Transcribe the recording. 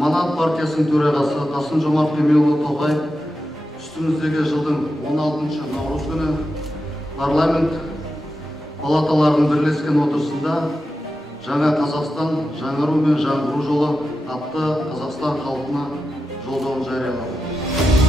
Аманат партиясының төрағасы Қасым-Жомарт Кемелұлы Тоқаев үстіміздегі жылдың 16 наурыз күні парламент палаталарының бірлескен отырысында жаңа Қазақстан жаңару мен жаңғыру жолы атты Қазақстан халқына жолдауын жариялады.